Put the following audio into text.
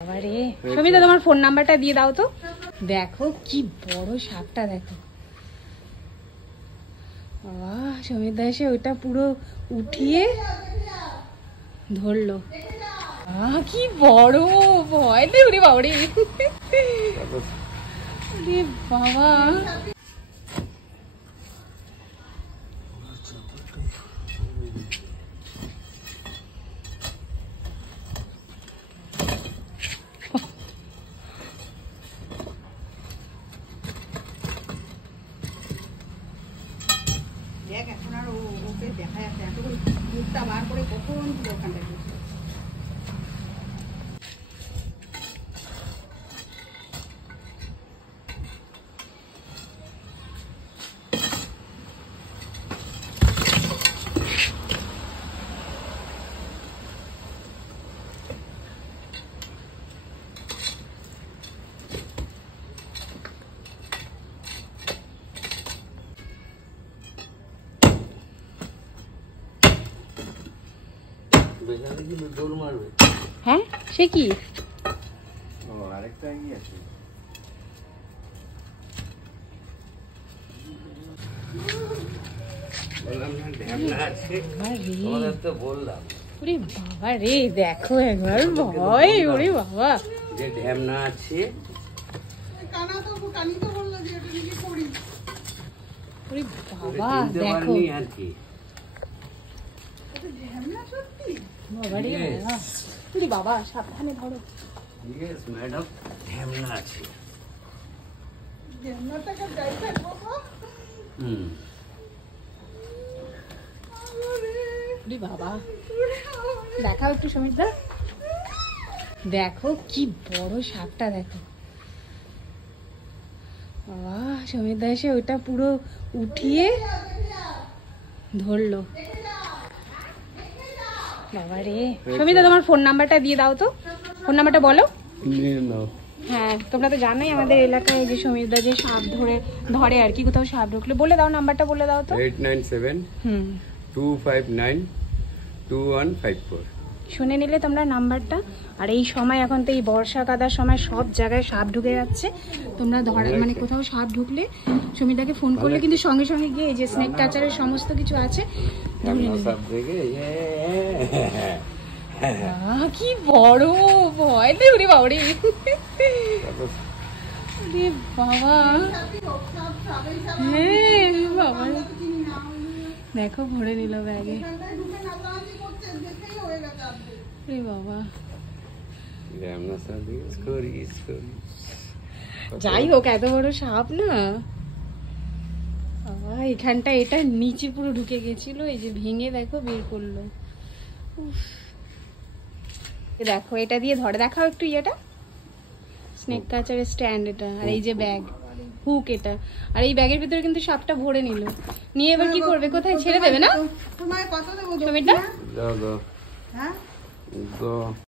আরে সমিতা তোমার ফোন নাম্বারটা দিয়ে দাও তো। দেখো কি বড় সাপটা, দেখো বাবা। সমিতা এসে ওইটা পুরো উঠিয়ে ধরলো। কি বড়, ভয় দে উড়ি বাউরি। আরে বাবা দেখ এখন আর ওকে দেখা যাচ্ছে এতক্ষণ মুখটা বার করে কখন ওখানটায় হ্যাঁ সে কি আরেকটা কি আছে? ওরে বাবা রে, দেখো একবার ভয়। ওরে বাবা যে ঢ্যামনা আছে, ওরে বাবা দেখো আর কি বাবা রে বাবা। ওরে বাবা সাবধানে ধরো। ইয়েস ম্যাডাম, ঢ্যামনা আছে। ওরে বাবা দেখাও একটু সমিতা। দেখো কি বড় সাপটা, দেখো বাবা। সমিতা এসে ওইটা পুরো উঠিয়ে ধরলো। বাবা রে সমিতা তোমার ফোন নাম্বারটা দিয়ে দাও তো। ফোন নাম্বারটা বলো। হ্যাঁ তোমরা তো জানোই আমাদের এলাকায় যে সমিতা যে সাপ ধরে আর কি, কোথাও সাপ ঢুকলে বলে দাও, নাম্বারটা বলে দাও তো। 8972592154। শুনে নিলে তোমরা নাম্বারটা। আর এই সময় এখন তো এই বর্ষা কাদার সময় সব জায়গায় সাপ ঢুকে যাচ্ছে। তোমরা মানে কোথাও সাপ ঢুকলে সমিতাকে ফোন করলে কিন্তু সঙ্গে সঙ্গে গিয়ে এই যে স্নেক ক্যাচারের সমস্ত কিছু আছে কি বড়, ভয় দে উড়ি বাউরি। আরে বাবা হ্যাঁ বাবা দেখো ভরে নিল ব্যাগে। আরে বাবা যাই হোক এত বড় সাপ না বাবা। এখানটা এটা নিচে পুরো ঢুকে গেছিল, এই যে ভেঙে দেখো বের করলো। দেখো এটা দিয়ে ধরে, দেখাও একটু ইয়েটা, স্নেক ক্যাচারের স্ট্যান্ড এটা। আর এই যে ব্যাগ হুক এটা। আর এই ব্যাগের ভিতরে কিন্তু সাপটা ভরে নিল। নিয়ে এবার কি করবে, কোথায় ছেড়ে দেবে না তোমায় কত দেবো সমিতা? হ্যাঁ